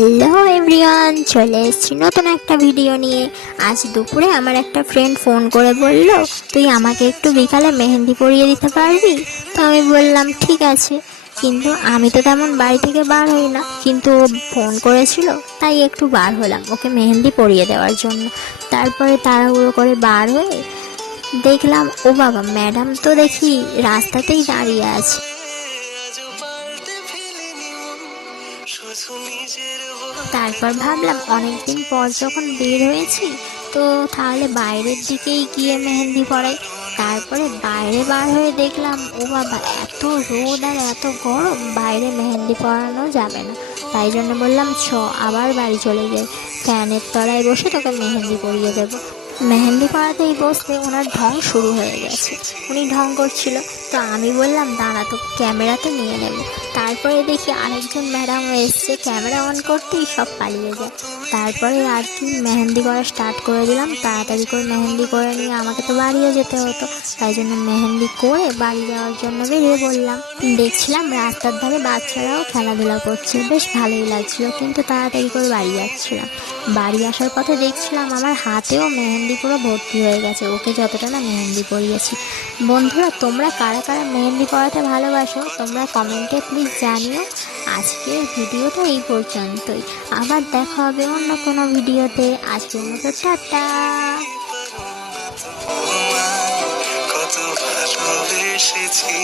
Hello everyone, চলে এসেছি নতুন একটা ভিডিও নিয়ে। আজ দুপুরে আমার একটা ফ্রেন্ড ফোন করে বলল, তুই আমাকে একটু বিকালে মেহেন্দি পরিয়ে দিতে পারবি? তো আমি বললাম ঠিক আছে, কিন্তু আমি তো তেমন বাড়ি থেকে বার হই না, কিন্তু ও ফোন করেছিল তাই একটু বার হলাম ওকে মেহেন্দি পরিয়ে দেওয়ার জন্য। তারপরে তাড়াহুড়ো করে বার হয়ে দেখলাম, ও বাবা, ম্যাডাম তো দেখি রাস্তাতেই দাঁড়িয়ে আছে। তারপর ভাবলাম অনেকদিন পর যখন বের হয়েছি, তো তাহলে বাইরের দিকেই গিয়ে মেহেন্দি পরাই। তারপরে বাইরে বার হয়ে দেখলাম, ও বাবা, এত রোদ আর এত গরম, বাইরে মেহেন্দি পরানো যাবে না। তাই জন্য বললাম আবার বাড়ি চলে যাই, ফ্যানের তলায় বসে তোকে মেহেন্দি পরিয়ে দেবো। মেহেন্দি পরাতেই বসতে ওনার ঢং শুরু হয়ে গেছে, উনি ঢং করছিল। তো আমি বললাম দাঁড়া, তো ক্যামেরাতে নিয়ে নেব। তারপরে দেখি আরেকজন ম্যাডাম এসছে, ক্যামেরা অন করতেই সব পালিয়ে যায়। তারপরে আর কি মেহেন্দি করা স্টার্ট করে দিলাম, তাড়াতাড়ি করে মেহেন্দি করে নিয়ে আমাকে তো বাড়িও যেতে হতো। তাই জন্য মেহেন্দি করে বাড়ি যাওয়ার জন্য বেরিয়ে পড়লাম। দেখছিলাম রাস্তার ধারে বাচ্চারাও খেলাধুলা করছে, বেশ ভালোই লাগছিল, কিন্তু তাড়াতাড়ি করে বাড়ি যাচ্ছিলাম। বাড়ি আসার পথে দেখছিলাম আমার হাতেও মেহেন্দি পুরো ভর্তি হয়ে গেছে, ওকে যতটা না মেহেন্দি পরিয়েছি। বন্ধুরা, তোমরা কারা কারা মেহেন্দি পরাতে ভালোবাসো তোমরা কমেন্টে প্লিজ জানিও। আজকের ভিডিওটা এই পর্যন্তই, আবার দেখা হবে অন্য কোনো ভিডিওতে। আজকের মতো টাটা। কত ভালোবেসেছি।